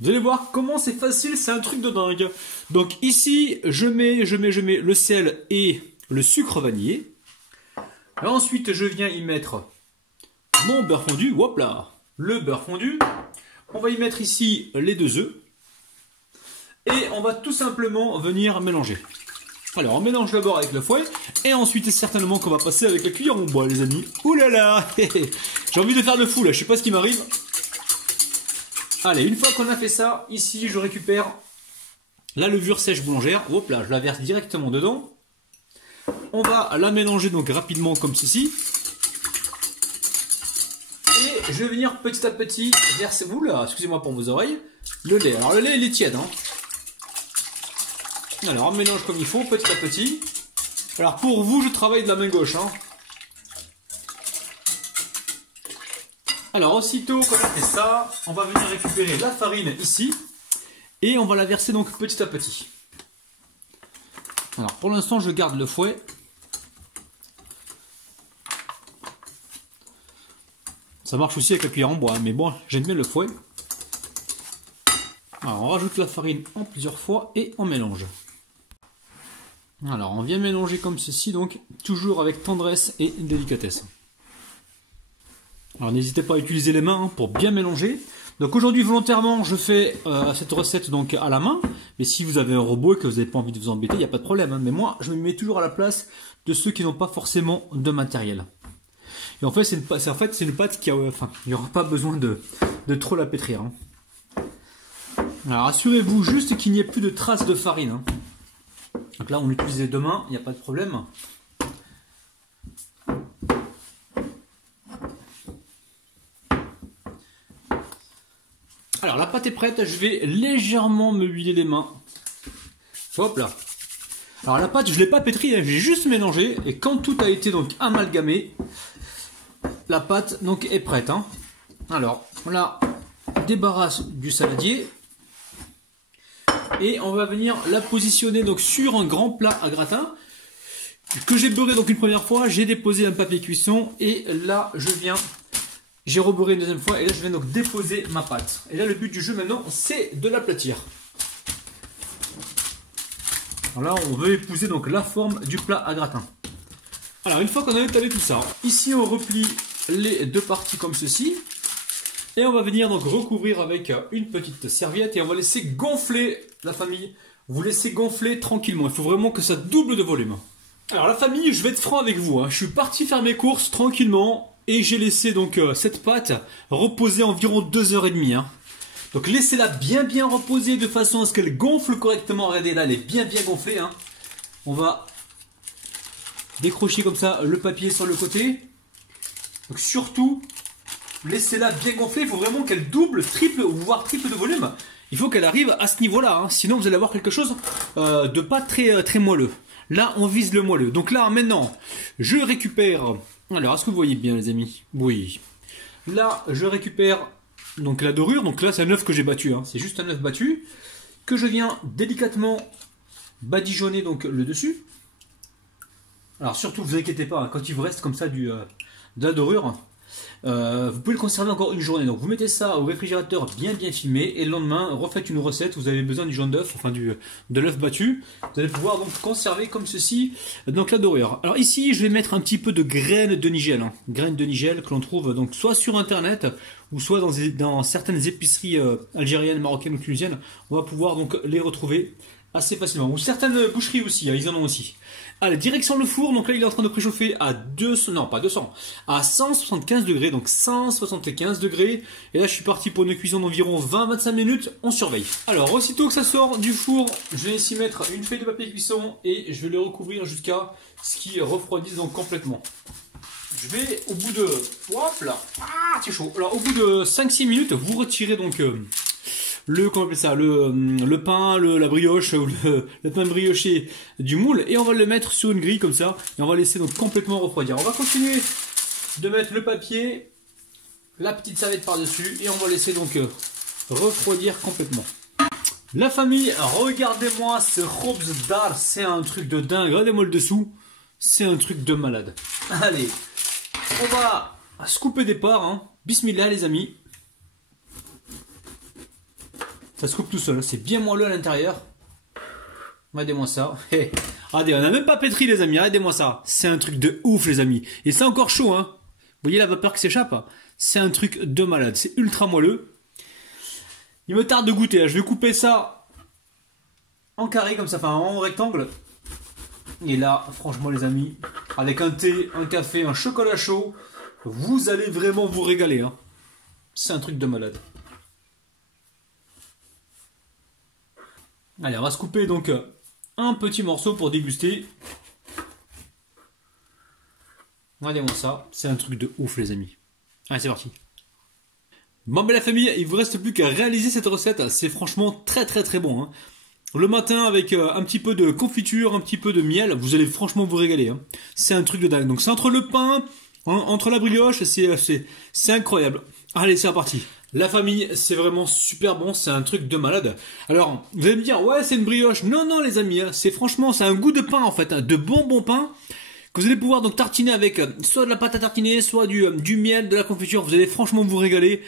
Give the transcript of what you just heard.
Vous allez voir comment c'est facile, c'est un truc de dingue. Donc ici, je mets le sel et le sucre vanillé. Et ensuite, je viens y mettre mon beurre fondu. Hop là, le beurre fondu. On va y mettre ici les 2 œufs. Et on va tout simplement venir mélanger. Alors, on mélange d'abord avec le fouet. Et ensuite, certainement qu'on va passer avec la cuillère en bois, les amis. Ouh là là. J'ai envie de faire le fou, là. Je sais pas ce qui m'arrive. Allez, une fois qu'on a fait ça, ici, je récupère la levure sèche boulangère. Hop là, je la verse directement dedans. On va la mélanger donc rapidement comme ceci. Et je vais venir petit à petit verser, oula, excusez-moi pour vos oreilles, le lait. Alors le lait il est tiède. Alors on mélange comme il faut, petit à petit. Alors pour vous, je travaille de la main gauche. Alors aussitôt qu'on a fait ça, on va venir récupérer la farine ici. Et on va la verser donc petit à petit. Alors pour l'instant je garde le fouet. Ça marche aussi avec la cuillère en bois, mais bon, j'aime bien le fouet. Alors on rajoute la farine en plusieurs fois et on mélange. Alors on vient mélanger comme ceci, donc toujours avec tendresse et délicatesse. Alors n'hésitez pas à utiliser les mains pour bien mélanger. Donc aujourd'hui volontairement je fais cette recette donc à la main. Mais si vous avez un robot et que vous n'avez pas envie de vous embêter, il n'y a pas de problème. Mais moi je me mets toujours à la place de ceux qui n'ont pas forcément de matériel. Et en fait c'est une pâte qui a, il n'y aura pas besoin de trop la pétrir. Alors assurez-vous juste qu'il n'y ait plus de traces de farine. Donc là on utilise les 2 mains, il n'y a pas de problème. Alors la pâte est prête, je vais légèrement me huiler les mains. Hop là. Alors la pâte je ne l'ai pas pétrie, j'ai juste mélangé. Et quand tout a été donc amalgamé, la pâte donc est prête. Alors on la débarrasse du saladier. Et on va venir la positionner donc sur un grand plat à gratin. Que j'ai beurré donc une première fois, j'ai déposé un papier cuisson. Et là j'ai rebeurré une deuxième fois et là je viens donc déposer ma pâte. Et là le but du jeu maintenant c'est de l'aplatir. Alors là on veut épouser donc la forme du plat à gratin. Alors une fois qu'on a étalé tout ça, ici on replie les 2 parties comme ceci. Et on va venir donc recouvrir avec une petite serviette et on va laisser gonfler la famille. Vous laissez gonfler tranquillement, il faut vraiment que ça double de volume. Alors la famille, je vais être franc avec vous, je suis parti faire mes courses tranquillement. Et j'ai laissé donc cette pâte reposer environ 2h30. Donc laissez-la bien reposer de façon à ce qu'elle gonfle correctement. Regardez là, elle est bien gonflée. On va décrocher comme ça le papier sur le côté. Donc surtout, laissez-la bien gonfler. Il faut vraiment qu'elle double, triple ou voire triple de volume. Il faut qu'elle arrive à ce niveau-là. Sinon vous allez avoir quelque chose de pas très moelleux. Là on vise le moelleux. Donc là maintenant, je récupère... Alors, est-ce que vous voyez bien les amis? Oui. Là, je récupère donc la dorure. Donc là, c'est un œuf que j'ai battu. C'est juste un œuf battu que je viens délicatement badigeonner donc le dessus. Alors surtout, vous inquiétez pas, quand il vous reste comme ça de la dorure, vous pouvez le conserver encore une journée. Donc vous mettez ça au réfrigérateur bien filmé et le lendemain, refaites une recette. Vous avez besoin du jaune d'œuf, enfin de l'œuf battu. Vous allez pouvoir donc conserver comme ceci donc la dorure. Alors ici, je vais mettre un petit peu de graines de nigel. Graines de nigel que l'on trouve donc soit sur internet ou soit dans certaines épiceries algériennes, marocaines ou tunisiennes. On va pouvoir donc les retrouver assez facilement. Ou certaines boucheries aussi, ils en ont aussi. Allez, direction le four. Donc là, il est en train de préchauffer à 200, non pas 200, à 175 degrés. Donc 175 degrés. Et là, je suis parti pour une cuisson d'environ 20-25 minutes. On surveille. Alors, aussitôt que ça sort du four, je vais ici mettre une feuille de papier cuisson et je vais le recouvrir jusqu'à ce qu'il refroidisse donc complètement. Je vais au bout de... Hop là. Ah, c'est chaud. Alors, au bout de 5-6 minutes, vous retirez donc... comment on appelle ça, le pain, la brioche ou le pain brioché du moule et on va le mettre sur une grille comme ça et on va laisser donc complètement refroidir. On va continuer de mettre le papier, la petite serviette par-dessus et on va laisser donc refroidir complètement. La famille, regardez-moi ce khobz dar, c'est un truc de dingue, regardez-moi le dessous, c'est un truc de malade. Allez, on va se couper des parts, Bismillah les amis. Ça se coupe tout seul, c'est bien moelleux à l'intérieur. Regardez-moi ça. Regardez, on n'a même pas pétri les amis, regardez-moi ça. C'est un truc de ouf les amis. Et c'est encore chaud hein. Vous voyez la vapeur qui s'échappe? C'est un truc de malade, c'est ultra moelleux. Il me tarde de goûter, hein. Je vais couper ça en carré comme ça, enfin en rectangle. Et là, franchement les amis, avec un thé, un café, un chocolat chaud, vous allez vraiment vous régaler hein. C'est un truc de malade. Allez, on va se couper donc un petit morceau pour déguster. Regardez-moi ça, c'est un truc de ouf les amis. Allez, c'est parti. Bon ben la famille, il vous reste plus qu'à réaliser cette recette, c'est franchement très bon hein. Le matin avec un petit peu de confiture, un petit peu de miel, vous allez franchement vous régaler hein. C'est un truc de dingue. Donc c'est entre le pain, entre la brioche, c'est incroyable. Allez, c'est reparti. La famille, c'est vraiment super bon, c'est un truc de malade. Alors, vous allez me dire, ouais, c'est une brioche. Non, non, les amis, hein, c'est un goût de pain, en fait, hein, de bon pain, que vous allez pouvoir donc tartiner avec soit de la pâte à tartiner, soit du miel, de la confiture. Vous allez franchement vous régaler.